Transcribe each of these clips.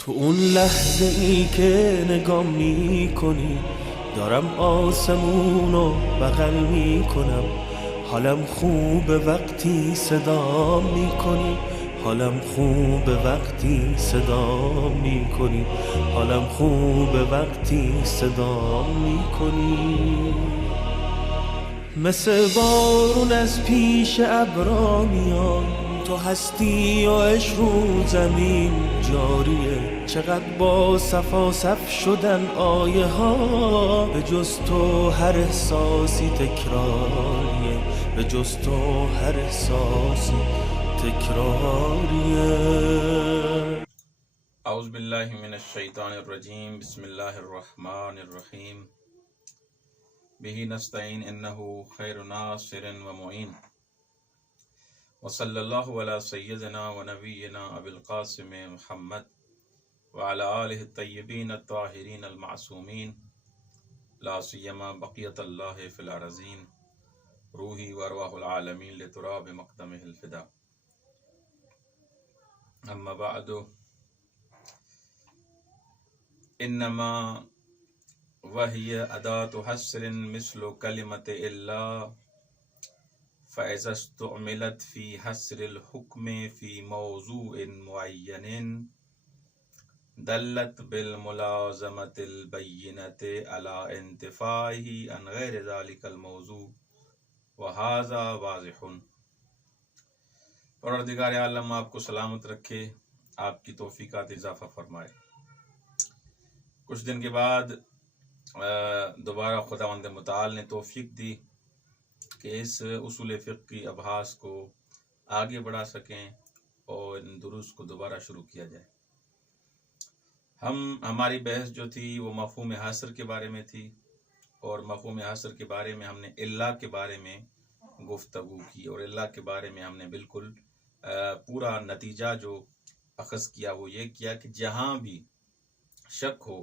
تو اون لحظه ای که نگام می کنی دارم آسمونو بغل می کنم. حالم خوبه وقتی صدا می کنی، حالم خوبه وقتی صدا می کنی، حالم خوبه وقتی صدا می کنی. مثل بارون از پیش ابرا میاد، تو هستی و عشق رو زمین جاریه. چقدر با صفا صف شدن آیه ها، به جز تو هر احساسی تکراریه، به جز تو هر احساسی تکراریه. اعوذ باللہ من الشیطان الرجیم بسم اللہ الرحمن الرحیم بہ نستعین انہ خیر ناصر و معین وصلی اللہ علی سیدنا و نبینا ابی القاسم محمد وعلی آلہ الطیبین الطاہرین المعصومین لا سیما بقیت اللہ فی الارضین روحی و ارواح العالمین لتراب مقدمہ الفدا. اما بعد انما وہی ادات حصر مثل کلمت الا فاذا استعملت فی حصر الحکم فی موضوع معین دلت بالملازمت البینت علی انتفاعه عن غیر ذلك الموضوع وهذا واضح. پروردگار عالم آپ کو سلامت رکھے، آپ کی توفیقات اضافہ فرمائے. کچھ دن کے بعد دوبارہ خداوند متعال نے توفیق دی کہ اس اصول فقہ کی ابحاث کو آگے بڑھا سکیں اور ان دروس کو دوبارہ شروع کیا جائے. ہماری بحث جو تھی وہ مفہوم حصر کے بارے میں تھی، اور مفہوم حصر کے بارے میں ہم نے اللہ کے بارے میں گفتگو کی، اور اللہ کے بارے میں ہم نے بالکل پورا نتیجہ جو اخذ کیا وہ یہ کیا کہ جہاں بھی شک ہو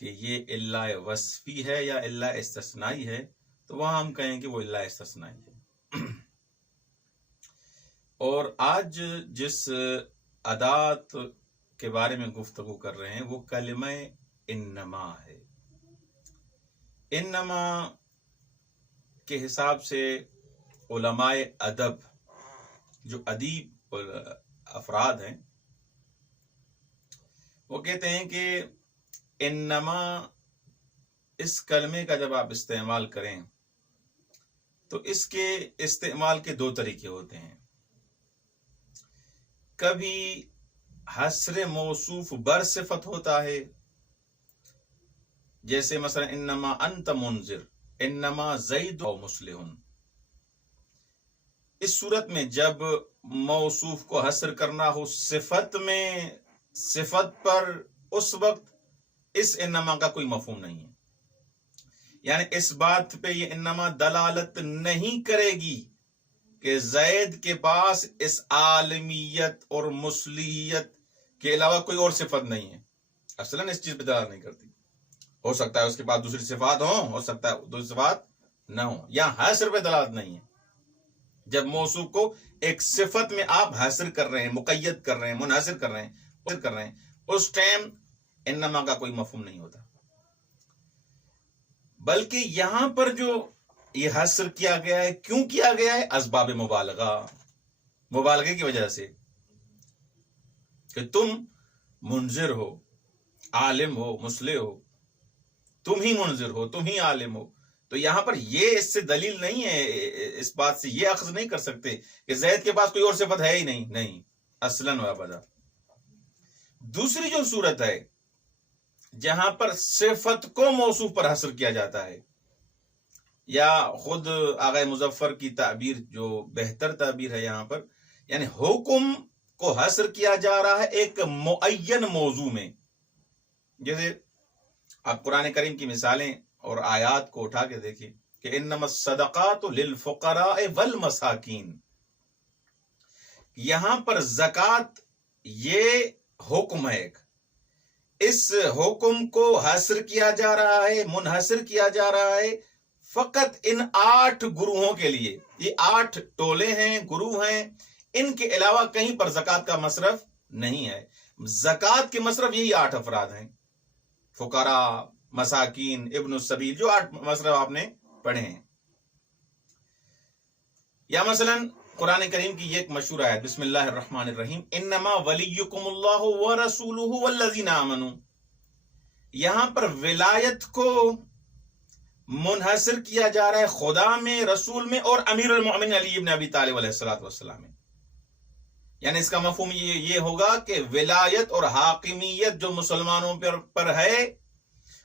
کہ یہ اللہ وصفی ہے یا اللہ استثنائی ہے تو وہاں ہم کہیں کہ وہ اللہ استثنائی ہے. اور آج جس ادات کے بارے میں گفتگو کر رہے ہیں وہ کلمہ انما ہے. انما کے حساب سے علماء ادب جو ادیب افراد ہیں وہ کہتے ہیں کہ انما اس کلمے کا جب آپ استعمال کریں تو اس کے استعمال کے دو طریقے ہوتے ہیں. کبھی حصر موصوف بر صفت ہوتا ہے، جیسے مثلا انما انت منذر، انما زید و مصلح. اس صورت میں جب موصوف کو حصر کرنا ہو صفت میں، صفت پر، اس وقت اس انما کا کوئی مفہوم نہیں ہے. یعنی اس بات پہ یہ انما دلالت نہیں کرے گی کہ زید کے پاس اس عالمیت اور مصلحیت کے علاوہ کوئی اور صفت نہیں ہے. اصلاً اس چیز پہ دلالت نہیں کرتی. ہو سکتا ہے اس کے پاس دوسری صفات ہوں، ہو سکتا ہے دوسری صفات نہ ہوں. یہاں حصر پہ دلالت نہیں ہے. جب موصوف کو ایک صفت میں آپ حصر کر رہے ہیں، مقید کر رہے ہیں، منحصر کر رہے ہیں، اس ٹائم انما کا کوئی مفہوم نہیں ہوتا. بلکہ یہاں پر جو یہ حصر کیا گیا ہے، کیوں کیا گیا ہے؟ اسباب مبالغے کی وجہ سے، کہ تم منذر ہو، عالم ہو، مصلح ہو، تم ہی منذر ہو، تم ہی عالم ہو. تو یہاں پر یہ اس سے دلیل نہیں ہے، اس بات سے یہ اخذ نہیں کر سکتے کہ زید کے پاس کوئی اور صفت ہے ہی نہیں اصلاً و ابدا. دوسری جو صورت ہے جہاں پر صفت کو موصوف پر حصر کیا جاتا ہے، یا خود آغا مظفر کی تعبیر جو بہتر تعبیر ہے یہاں پر، یعنی حکم کو حصر کیا جا رہا ہے ایک معین موضوع میں. جیسے آپ قرآن کریم کی مثالیں اور آیات کو اٹھا کے دیکھیں کہ انما الصدقات للفقراء والمساکین. یہاں پر زکوٰۃ یہ حکم ہے ایک، اس حکم کو حصر کیا جا رہا ہے، منحصر کیا جا رہا ہے فقط ان 8 گروہوں کے لیے. یہ 8 ٹولے ہیں، گروہ ہیں، ان کے علاوہ کہیں پر زکوٰۃ کا مصرف نہیں ہے. زکوٰۃ کے مصرف یہی 8 افراد ہیں، فقراء، مساکین، ابن السبیل، جو 8 مصرف آپ نے پڑھے ہیں. یا مثلا قرآن کریم کی یہ ایک مشہور آیت، بسم اللہ الرحمن الرحیم، انما ولیکم اللہ ورسولہ والذین آمنوا. یہاں پر ولایت کو منحصر کیا جا رہا ہے خدا میں، رسول میں، اور امیر المؤمنین علی بن ابی طالب علیہ السلام میں. یعنی اس کا مفہوم یہ ہوگا کہ ولایت اور حاکمیت جو مسلمانوں پر ہے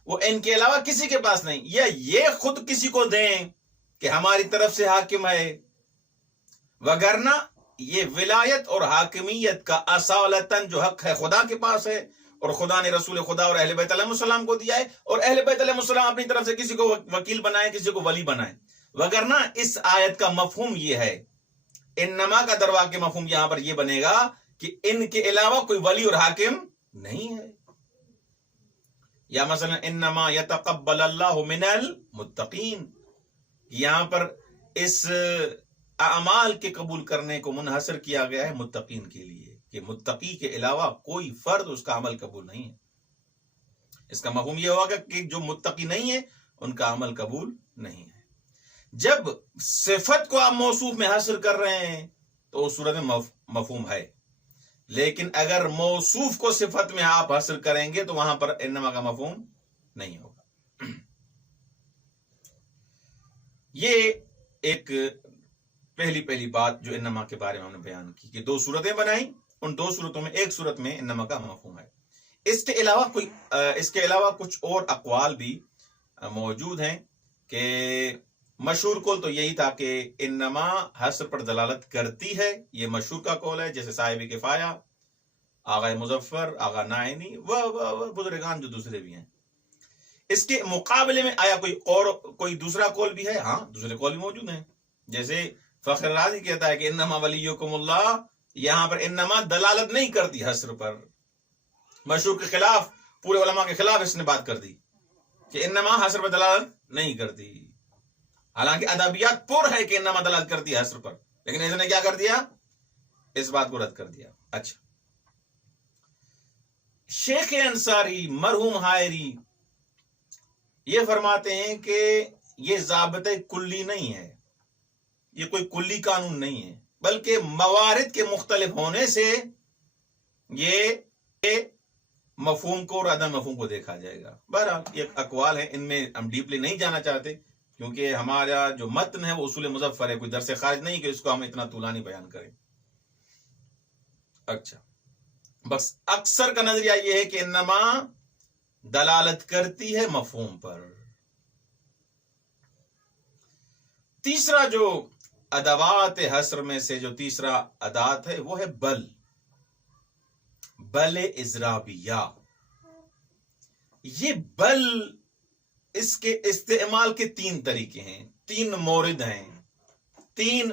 وہ ان کے علاوہ کسی کے پاس نہیں، یا یہ خود کسی کو دیں کہ ہماری طرف سے حاکم ہے، وگرنہ یہ ولایت اور حاکمیت کا اصالتاً جو حق ہے خدا کے پاس ہے، اور خدا نے رسول خدا اور اہل بیت علیہ السلام کو دیا ہے، اور اہل بیت علیہ السلام اپنی طرف سے کسی کو وکیل بنائے، کسی کو ولی بنائے. وگرنہ اس آیت کا مفہوم یہ ہے، انما کا دروا کے مفہوم یہاں پر یہ بنے گا کہ ان کے علاوہ کوئی ولی اور حاکم نہیں ہے. یا مثلا انما یتقبل اللہ من المتقین، یہاں پر اس اعمال کے قبول کرنے کو منحصر کیا گیا ہے متقین کے لیے، کہ متقی کے علاوہ کوئی فرد اس کا عمل قبول نہیں ہے. اس کا مفہوم یہ ہوگا کہ جو متقی نہیں ہے ان کا عمل قبول نہیں ہے. جب صفت کو آپ موصوف میں حاصل کر رہے ہیں تو اس صورت میں مفہوم ہے، لیکن اگر موصوف کو صفت میں آپ حاصل کریں گے تو وہاں پر انما کا مفہوم نہیں ہوگا. یہ ایک پہلی بات جو انما کے بارے میں ہم نے بیان کی کہ 2 صورتیں بنائیں، ان 2 صورتوں میں ایک صورت میں انما کا مفہوم ہے. اس کے علاوہ کچھ اور اقوال بھی موجود ہیں کہ مشہور قول تو یہی تھا کہ انما حصر پر دلالت کرتی ہے، یہ مشہور کا قول ہے، جیسے صاحب کفایہ، آغا مظفر، آغا نائنی و بزرگان جو دوسرے بھی ہیں. اس کے مقابلے میں آیا کوئی دوسرا قول بھی ہے؟ ہاں، دوسرے قول بھی موجود ہیں. جیسے فخر رازی کہتا ہے کہ انما ولیکم اللہ، یہاں پر انما دلالت نہیں کرتی حصر پر. مشہور کے خلاف، پورے علماء کے خلاف اس نے بات کر دی کہ انما حصر پر دلالت نہیں کرتی، حالانکہ ادبیات پر ہے کہ انما دلالت کرتی ہے حصر پر، لیکن اس نے کیا کر دیا؟ اس بات کو رد کر دیا. اچھا، شیخ انصاری مرحوم حائری یہ فرماتے ہیں کہ یہ ضابطہ کلی نہیں ہے، یہ کوئی کلی قانون نہیں ہے، بلکہ موارد کے مختلف ہونے سے یہ مفہوم کو اور عدم مفہوم کو دیکھا جائے گا. بہرحال یہ اقوال ہیں، ان میں ہم ڈیپلی نہیں جانا چاہتے کیونکہ ہمارا جو متن ہے وہ اصول مظفر ہے، کوئی درس خارج نہیں کہ اس کو ہم اتنا طولانی بیان کریں. اچھا، بس اکثر کا نظریہ یہ ہے کہ انما دلالت کرتی ہے مفہوم پر. تیسرا جو ادوات حصر میں سے جو تیسرا ادات ہے وہ ہے بل اضرابیہ. یہ بل، اس کے استعمال کے 3 طریقے ہیں، 3 مورد ہیں، 3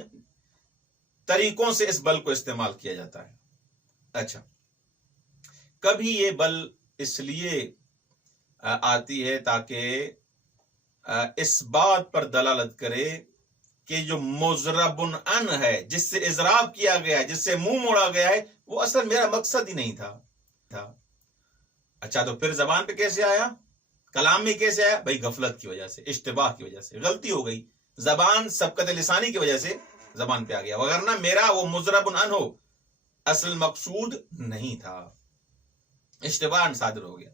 طریقوں سے اس بل کو استعمال کیا جاتا ہے. اچھا، کبھی یہ بل اس لیے آتی ہے تاکہ اس بات پر دلالت کرے کہ جو مضرب ان ہے، جس سے اضراب کیا گیا ہے، جس سے منہ موڑا گیا ہے، وہ اصل میرا مقصد ہی نہیں تھا. اچھا، تو پھر زبان پہ کیسے آیا؟ کلام میں کیسے آیا؟ بھائی غفلت کی وجہ سے، اشتباہ کی وجہ سے، غلطی ہو گئی، زبان سبقت لسانی کی وجہ سے زبان پہ آ گیا، وگرنہ میرا وہ مضرب ان ہو اصل مقصود نہیں تھا، اشتباہ صادر ہو گیا.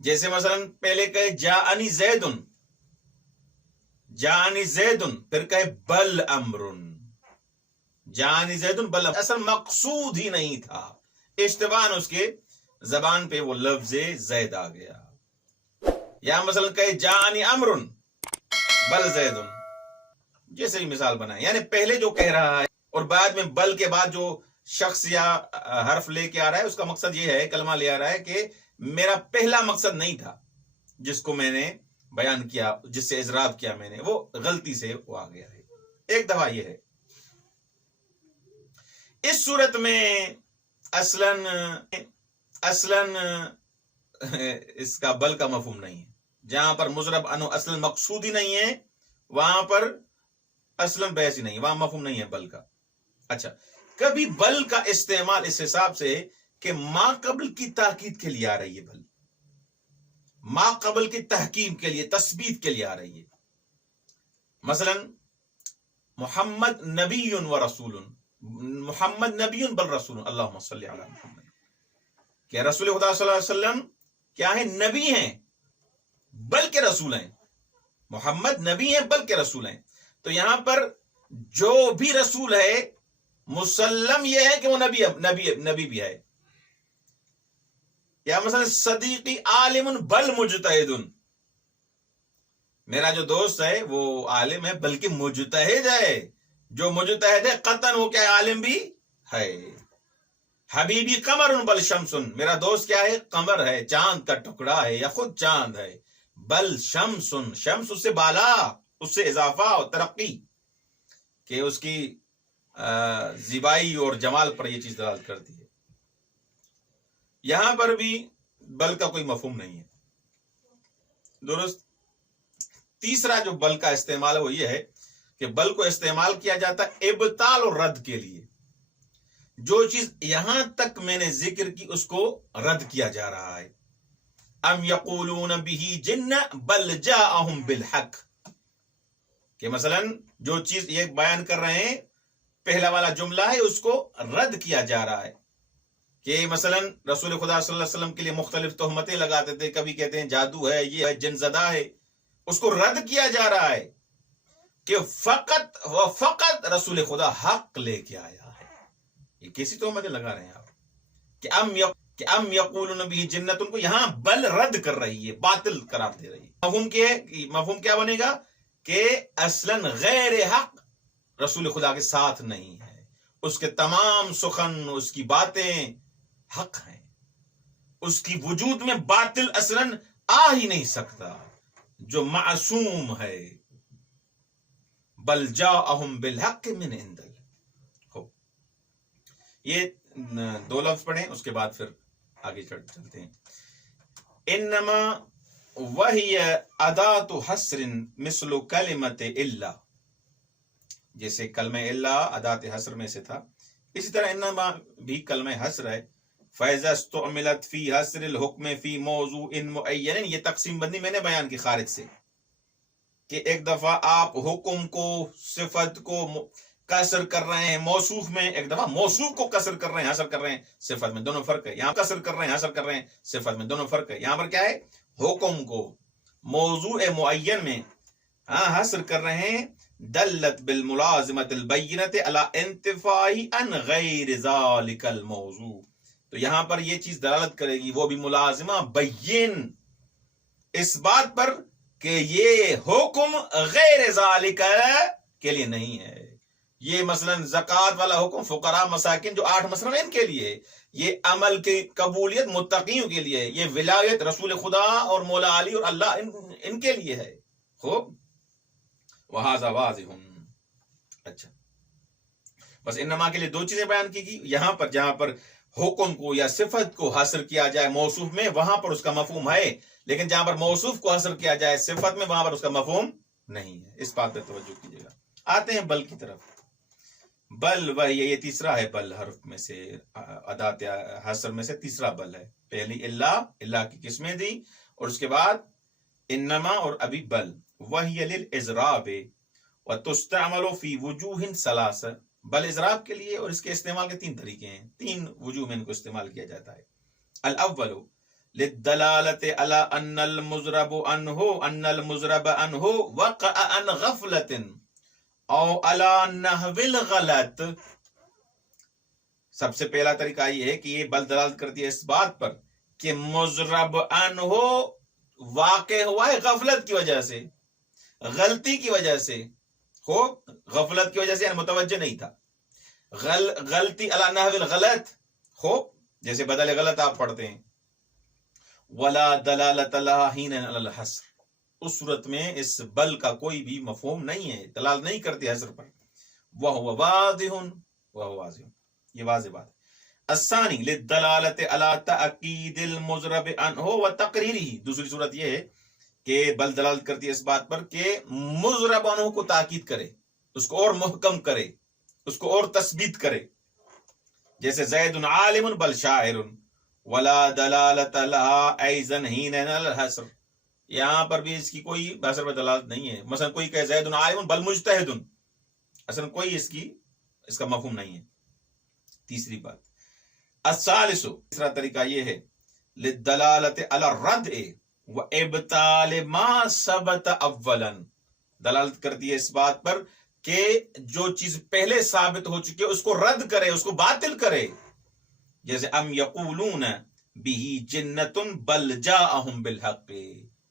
جیسے مثلا پہلے کہے جاءنی زیدن، پھر کہے بل امرن، جاءنی زیدن بل امرن، اصل مقصود ہی نہیں تھا، اشتباہ اس کے زبان پہ وہ لفظ زید آ گیا. یا مثلا کہے جاءنی امرن بل زیدن، جیسے بھی مثال بنائے، یعنی پہلے جو کہہ رہا ہے اور بعد میں بل کے بعد جو شخص یا حرف لے کے آ رہا ہے، اس کا مقصد یہ ہے، کلمہ لے آ رہا ہے کہ میرا پہلا مقصد نہیں تھا جس کو میں نے بیان کیا، جس سے اضراب کیا میں نے، وہ غلطی سے وہ آ گیا ہے. ایک دفعہ یہ ہے. اس صورت میں اصلاً اس کا بل کا مفہوم نہیں ہے. جہاں پر مضرب انو اصل مقصود ہی نہیں ہے، وہاں پر اصلاً بحث ہی نہیں، وہاں مفہوم نہیں ہے بل کا. اچھا، کبھی بل کا استعمال اس حساب سے کہ ما قبل کی تاکید کے لیے آ رہی ہے، بل ما قبل کی تحکیم کے لیے، تثبیت کے لیے آ رہی ہے. مثلا محمد نبی و رسول، محمد نبی بل رسول، اللہم صلی علی محمد، کہ رسول خدا صلی اللہ علیہ وسلم کیا ہیں؟ نبی ہیں بلکہ رسول ہیں. محمد نبی ہیں بلکہ رسول ہیں. تو یہاں پر جو بھی رسول ہے مسلم یہ ہے کہ وہ نبی بھی ہے. یا مثلا صدیقی عالم بل مجتہد، میرا جو دوست ہے وہ عالم ہے بلکہ مجتہد ہے. جو مجتہد ہے قطعاً وہ کیا عالم بھی ہے. حبیبی قمر بل شمس، میرا دوست کیا ہے؟ قمر ہے، چاند کا ٹکڑا ہے یا خود چاند ہے. بل شمس، شمس اس سے بالا، اس سے اضافہ اور ترقی، کہ اس کی زیبائی اور جمال پر یہ چیز دلالت کرتی ہے. یہاں پر بھی بل کا کوئی مفہوم نہیں ہے. درست. تیسرا جو بل کا استعمال ہے وہ یہ ہے کہ بل کو استعمال کیا جاتا ہے ابطال اور رد کے لیے. جو چیز یہاں تک میں نے ذکر کی اس کو رد کیا جا رہا ہے. ام یقولون بہ جنہ بل جاءہم بالحق، کہ مثلا جو چیز یہ بیان کر رہے ہیں پہلا والا جملہ ہے اس کو رد کیا جا رہا ہے. کہ مثلا رسول خدا صلی اللہ علیہ وسلم کے لیے مختلف تہمتیں لگاتے تھے، کبھی کہتے ہیں جادو ہے، یہ ہے، جن زدہ ہے. اس کو رد کیا جا رہا ہے کہ فقط رسول خدا حق لے کے آیا ہے. یہ کیسی تہمتیں لگا رہے ہیں آپ کہ ام یقولون بہ جنۃ، ان کو یہاں بل رد کر رہی ہے، باطل قرار دے رہی ہے. مفہوم کیا بنے گا؟ کہ اصلا غیر حق رسول خدا کے ساتھ نہیں ہے. اس کے تمام سخن، اس کی باتیں حق ہیں. اس کی وجود میں باطل اصلا آ ہی نہیں سکتا، جو معصوم ہے. بل جاءہم بالحق من عند اللہ. یہ دو لفظ پڑھیں، اس کے بعد پھر آگے چلتے ہیں. انما وہی ادات حصر مثل کلمت الا، جیسے کلمہ الا ادات حصر میں سے تھا، اسی طرح انما بھی کلمہ حصر ہے. فَإِذَا اسْتُعْمِلَتْ فِي حَصْرِ الْحُكْمِ فِي مَوْضُوعٍ مُعَيَّنٍ، یہ تقسیم بندی میں نے بیان کی خارج سے، کہ ایک دفعہ آپ حکم کو، صفت کو قصر کر رہے ہیں موصوف میں، ایک دفعہ موصوف کو قصر کر رہے ہیں، حصر کر رہے ہیں صفت میں، دونوں فرق ہے. یہاں قصر کر رہے ہیں، حصر کر رہے ہیں صفت میں، دونوں فرق ہے. یہاں پر کیا ہے؟ حکم کو موضوع معین میں حصر کر رہے ہیں. دلت بالملازمۃ البینۃ علی انتفاء عن غیر ذلک الموضوع، تو یہاں پر یہ چیز دلالت کرے گی، وہ بھی ملازمہ بین، اس بات پر کہ یہ حکم غیر ذالک کے لیے نہیں ہے. یہ مثلا زکوٰۃ والا حکم فقراء مساکین جو 8 مصرف ان کے لیے، یہ عمل کی قبولیت متقیوں کے لیے، یہ ولایت رسول خدا اور مولا علی اور اللہ ان کے لیے ہے. خوب، وہذا واضح. اچھا، بس انما کے لیے 2 چیزیں بیان کی گئی. یہاں پر جہاں پر حکم کو یا صفت کو حاصل کیا جائے موصوف میں، وہاں پر اس کا مفہوم ہے، لیکن جہاں پر موصوف کو حاصل کیا جائے صفت میں، وہاں پر اس کا مفہوم نہیں ہے. اس بات پہ توجہ کیجیے گا. آتے ہیں بل کی طرف. بل وہی، یہ تیسرا ہے بل، حرف میں سے، ادات حصر میں سے تیسرا بل ہے. پہلی اللہ کی قسمیں دی، اور اس کے بعد انما اور ابھی بل. وہی للاضراب وتستعمل فی وجوہ ثلاث، بل اضراب کے لیے اور اس کے استعمال کے 3 طریقے ہیں، 3 وجوہ میں ان کو استعمال کیا جاتا ہے. الاول للدلالت علی ان المضرب عنہ وقع عن غفلت او علی نحو الغلط. سب سے پہلا طریقہ یہ ہے کہ یہ بل دلالت کرتی ہے اس بات پر کہ مضرب عنہ واقع ہوا ہے غفلت کی وجہ سے، غلطی کی وجہ سے. ہو غفلت کی وجہ سے، یعنی متوجہ نہیں تھا. غلطی علی نحو الغلط، ہو جیسے بدل غلط آپ پڑھتے ہیں. ولا دلالت لها حينا على الحصر، اس صورت میں اس بل کا کوئی بھی مفہوم نہیں ہے، دلالت نہیں کرتی حصر پر. وهو واضح، یہ واضح بات ہے. الثانی للدلالت على تأکید المضرب عنہ وتقریرہ، دوسری صورت یہ ہے کہ بل دلالت کرتی ہے اس بات پر کہ مضرب عنہ کو تاکید کرے، اس کو اور محکم کرے، اس کو اور تثبیت کرے. جیسے زید عالم بل شاعر ولا دلالت لها ایضا حین الحصر، یہاں پر بھی اس کی کوئی حصر پہ دلالت نہیں ہے. مثلا کوئی کہ زید عالم بل مجتہد، اصلا کوئی اس کا مفہوم نہیں ہے. تیسری بات الثالث، تیسرا طریقہ یہ ہے للدلالت علی الردع وابطال ما ثبت اولا، دلالت کرتی ہے اس بات پر کہ جو چیز پہلے ثابت ہو چکی ہے اس کو رد کرے، اس کو باطل کرے. جیسے ام یقولون به جنۃ بل جاءہم بالحق،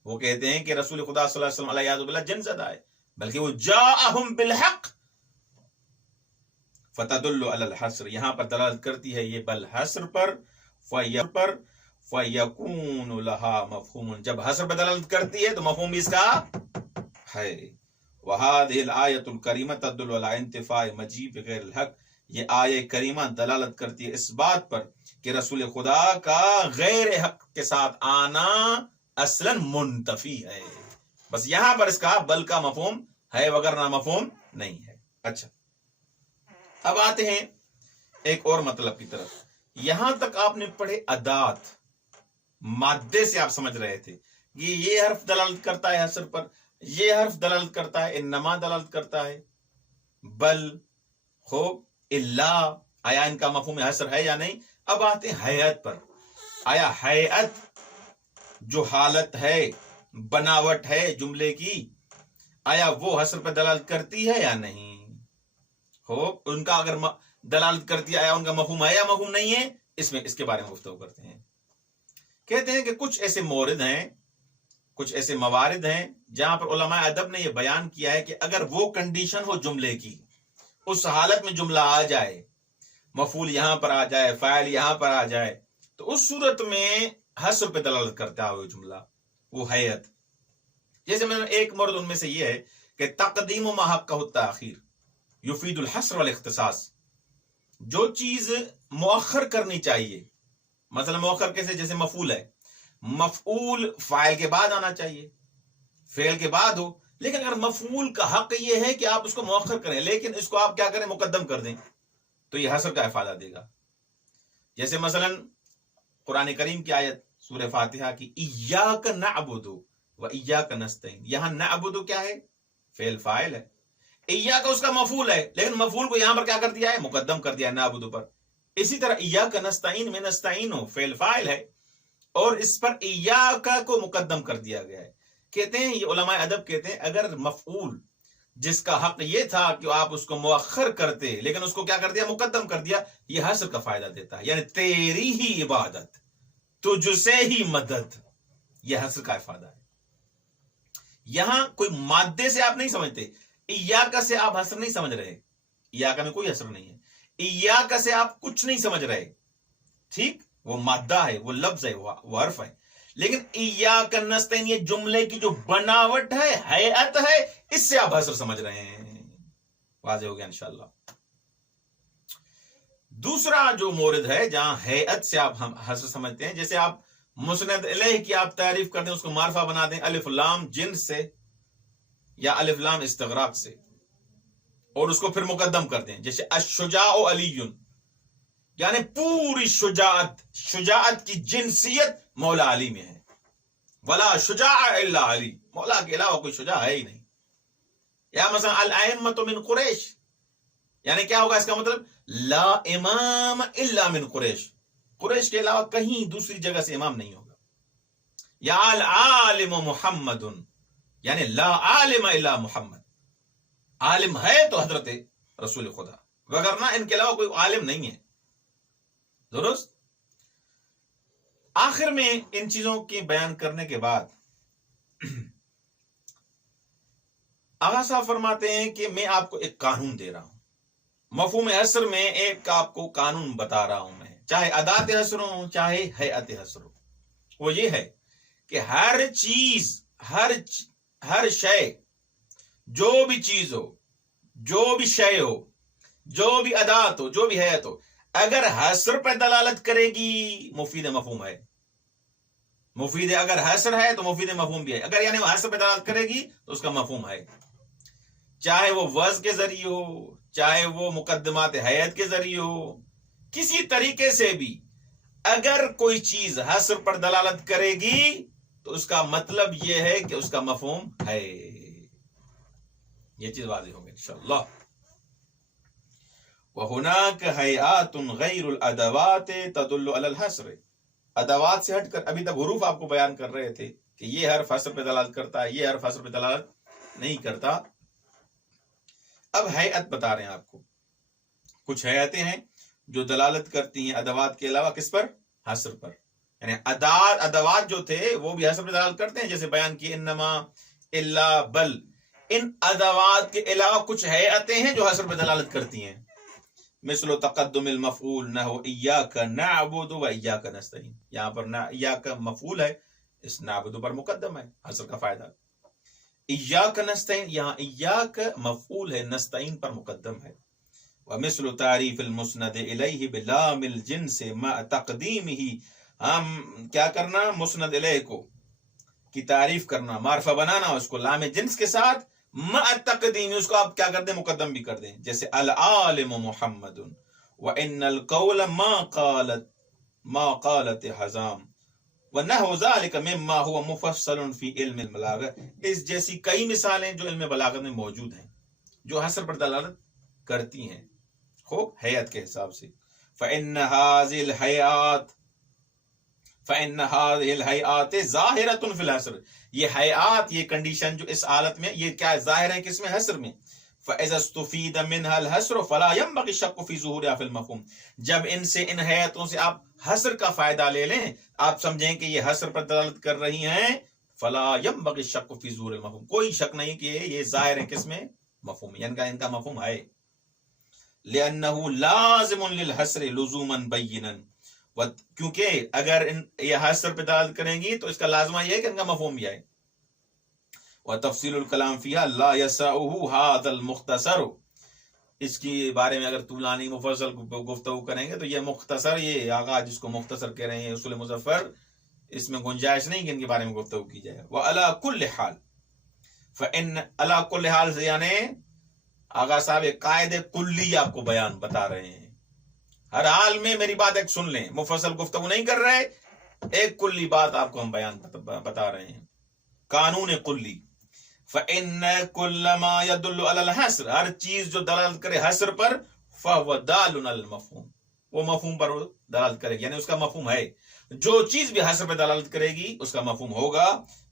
وہ کہتے ہیں کہ رسول خدا صلی اللہ علیہ وسلم علیہ باللہ جن زدہ ہے، بلکہ وہ جاءہم بالحق. فتدل علی الحصر، یہاں پر دلالت کرتی ہے یہ بالحصر پر، فیکون لها مفہوم، جب حصر پر دلالت کرتی ہے تو مفہوم اس کا ہے. وهذه الآیۃ الکریمہ تدل علی انتفاء مجیء بغیر الحق، یہ آیہ کریمہ دلالت کرتی ہے اس بات پر کہ رسول خدا کا غیر حق کے ساتھ آنا اصلا منتفی ہے. بس یہاں پر اس کا بل کا مفہوم ہے وگرنہ مفہوم نہیں ہے. اچھا، اب آتے ہیں ایک اور مطلب کی طرف. یہاں تک آپ نے پڑھے ادات، مادے سے آپ سمجھ رہے تھے یہ حرف دلالت کرتا ہے حصر پر، یہ حرف دلالت کرتا ہے، انما دلالت کرتا ہے، بل، خوب، الا، آیا ان کا مفہوم حصر ہے یا نہیں. اب آتے ہیں حیات پر. آیا حیات جو حالت ہے، بناوٹ ہے جملے کی، آیا وہ حصر پر دلالت کرتی ہے یا نہیں؟ خوب، ان کا اگر دلالت کرتی ہے، آیا ان کا مفہوم ہے یا مفہوم نہیں ہے؟ اس کے بارے میں گفتگو کرتے ہیں. کہتے ہیں کہ کچھ ایسے مورد ہیں، کچھ ایسے موارد ہیں جہاں پر علماء ادب نے یہ بیان کیا ہے کہ اگر وہ کنڈیشن ہو جملے کی، اس حالت میں جملہ آ جائے، مفعول یہاں پر آ جائے، فاعل یہاں پر آ جائے، تو اس صورت میں حصر پہ دلالت کرتا ہے وہ جملہ، وہ حیت. جیسے مثلا ایک مورد ان میں سے یہ ہے کہ تقدیم ما حقہ التاخیر یفید الحصر والاختصاص، جو چیز مؤخر کرنی چاہیے، مثلا مؤخر کیسے؟ جیسے مفعول ہے، مفعول فاعل کے بعد آنا چاہیے، فعل کے بعد ہو، لیکن اگر مفعول کا حق یہ ہے کہ آپ اس کو مؤخر کریں لیکن اس کو آپ کیا کریں؟ مقدم کر دیں، تو یہ حصر کا افادہ دے گا. جیسے مثلا قرآن کریم کی آیت سورہ فاتحہ کی ایاک نعبد و ایاک نستعین، یہاں نعبد کیا ہے؟ فعل فاعل ہے، ایاک اس کا مفعول ہے لیکن مفعول کو یہاں پر کیا کر دیا ہے؟ مقدم کر دیا نعبد پر. اسی طرح ایاک نستعین میں نستعین فعل فاعل ہے اور اس پر ایاک کو مقدم کر دیا گیا ہے. کہتے ہیں یہ علماء ادب کہتے ہیں اگر مفعول جس کا حق یہ تھا کہ آپ اس کو مؤخر کرتے لیکن اس کو کیا کر دیا؟ مقدم کر دیا، یہ حصر کا فائدہ دیتا ہے. یعنی تیری ہی عبادت، تجھ سے ہی مدد، یہ حصر کا فائدہ ہے. یہاں کوئی مادے سے آپ نہیں سمجھتے، ایاک سے آپ حصر نہیں سمجھ رہے، ایاک میں کوئی حصر نہیں ہے، ایاک سے آپ کچھ نہیں سمجھ رہے، ٹھیک، وہ مادہ ہے، وہ لفظ ہے، وہ حرف ہے. لیکن ایاک نستعین یہ جملے کی جو بناوٹ ہے، حیات ہے، اس سے آپ حصر سمجھ رہے ہیں. واضح ہو گیا انشاءاللہ. دوسرا جو مورد ہے جہاں حیات سے آپ حصر سمجھتے ہیں، جیسے آپ مسند الیہ کی آپ تعریف کر دیں، اس کو معرفہ بنا دیں الف لام جنس سے یا الف لام استغراق سے، اور اس کو پھر مقدم کر دیں. جیسے الشجاع علی، یعنی پوری شجاعت کی جنسیت مولا علی میں ہے. ولا شجاع الا علی، مولا کے علاوہ کوئی شجاع ہے ہی نہیں. یا مثلا الائمۃ من قریش، یعنی کیا ہوگا اس کا مطلب؟ لا امام الا من قریش، قریش کے علاوہ کہیں دوسری جگہ سے امام نہیں ہوگا. یا العالم محمد، یعنی لا عالم الا محمد، عالم ہے تو حضرت رسول خدا، وگرنہ ان کے علاوہ کوئی عالم نہیں ہے. درست. آخر میں ان چیزوں کی بیان کرنے کے بعد آغا صاحب فرماتے ہیں کہ میں آپ کو ایک قانون دے رہا ہوں، مفہوم حصر میں ایک آپ کو قانون بتا رہا ہوں میں، چاہے ادات حصر ہوں چاہے حیات حصر ہو. وہ یہ ہے کہ ہر چیز، ہر شے، جو بھی چیز ہو، جو بھی شے ہو، جو بھی ادات ہو، جو بھی حیات ہو، اگر حصر پہ دلالت کرے گی مفید مفہوم ہے. مفید اگر حصر ہے تو مفید مفہوم بھی ہے. اگر یعنی حصر پہ دلالت کرے گی تو اس کا مفہوم ہے، چاہے وہ وضع کے ذریعے ہو، چاہے وہ مقدمات حیات کے ذریعے ہو، کسی طریقے سے بھی اگر کوئی چیز حصر پر دلالت کرے گی تو اس کا مطلب یہ ہے کہ اس کا مفہوم ہے. یہ چیز واضح ہوگی انشاءاللہ. وَهُنَاكَ هَيْئَاتٌ غَيْرُ الْأَدَوَاتِ تَدُلُّ عَلَى الْحَصْرِ. ادوات سے ہٹ کر ابھی تک حروف آپ کو بیان کر رہے تھے کہ یہ حرف حصر پہ دلالت کرتا ہے، یہ حرف حصر پہ دلالت نہیں کرتا. اب ہیئت بتا رہے ہیں آپ کو. کچھ ہیئتیں ہیں جو دلالت کرتی ہیں ادوات کے علاوہ کس پر؟ حصر پر. یعنی ادوات جو تھے وہ بھی حصر پہ دلالت کرتے ہیں، جیسے بیان کی انما، الا، بل. ان ادوات کے علاوہ کچھ ہیئتیں ہیں جو حصر پہ دلالت کرتی ہیں، مثل تقدم المفعول نحو ایاک نعبد و ایاک نستعین. یہاں پر ایاک مفعول ہے، اس نعبد پر مقدم ہے، حصر کا فائدہ. ایاک نستعین، یہاں ایاک مفعول ہے، نستعین پر مقدم ہے. ومثل تعریف المسند الیہ بلام الجنس مع تقدیمہ. ہم کیا کرنا؟ مسند الیہ کو کی تعریف کرنا، معرفہ بنانا اس کو لام جنس کے ساتھ، مع تقدیم، اس کو آپ کیا کر دیں؟ مقدم بھی کر دیں. جیسے العالم محمد وان القول ما قالت حزام ونحو ذلك مما هو مفصل في علم البلاغہ. اس جیسی کئی مثالیں جو علم بلاغت میں موجود ہیں جو حصر پر دلالت کرتی ہیں خوب ہیئت کے حساب سے. فإن هذه الهيئات ظاهرة في الحصر. یہ حیات، یہ کنڈیشن جو اس حالت میں، یہ کیا ظاہر ہے کس میں؟ حصر میں. فإذا استفيد منها الحصر فلا ينبغي الشك في ظهورها في المفهوم. جب ان سے، ان حیاتوں سے آپ حصر کا فائدہ لے لیں، آپ سمجھیں کہ یہ حصر پر دلالت کر رہی ہیں، فلا ينبغي الشك في ظهور المفهوم. کوئی شک نہیں کہ یہ ظاہر ہے کس میں؟ مفہوم. یعنی ان کا مفہوم ہے. لأنه لازم للحصر لزوما بينا. کیونکہ اگر یہ حصر پہ دلالت کریں گی تو اس کا لازمہ یہ ہے کہ ان کا مفہوم بھی ہے. وتفصیل الکلام فیہا لا یسعہ ھذا المختصر. اس کے بارے میں اگر طولانی مفصل گفتگو کریں گے تو یہ مختصر، یہ آغاز جس کو مختصر کہہ رہے ہیں اصول مظفر، اس میں گنجائش نہیں کہ ان کے بارے میں گفتگو کی جائے. وعلی کل حال، فإن علی کل حال سے یعنی آغا صاحب ایک قاعدہ کلی آپ کو بیان بتا رہے ہیں. ہر حال میں میری بات ایک سن لیں، مفصل گفتگو نہیں کر رہے، ایک کلی بات آپ کو ہم بیان بتا رہے ہیں. قانون کلی. فإن كل ما يدل على الحصر، ہر چیز جو دلالت کرے حصر پر، فهو دال على المفهوم، وہ مفہوم پر دلالت کرے گی، یعنی اس کا مفہوم ہے. جو چیز بھی حصر پہ دلالت کرے گی اس کا مفہوم ہوگا.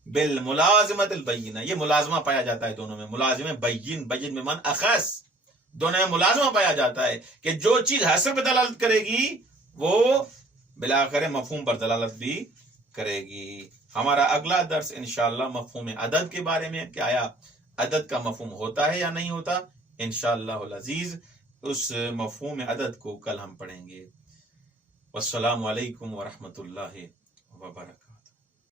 بالملازمۃ البینہ، یہ ملازمہ پایا جاتا ہے دونوں میں. ملازمہ بین، بین میں من اخص، دونوں میں ملازمہ پایا جاتا ہے کہ جو چیز حصر پہ دلالت کرے گی وہ بلاخر مفہوم پر دلالت بھی کرے گی. ہمارا اگلا درس انشاءاللہ مفہوم عدد کے بارے میں، کہ آیا عدد کا مفہوم ہوتا ہے یا نہیں ہوتا. انشاءاللہ العزیز اس مفہوم عدد کو کل ہم پڑھیں گے. والسلام علیکم ورحمۃ اللہ وبرکاتہ.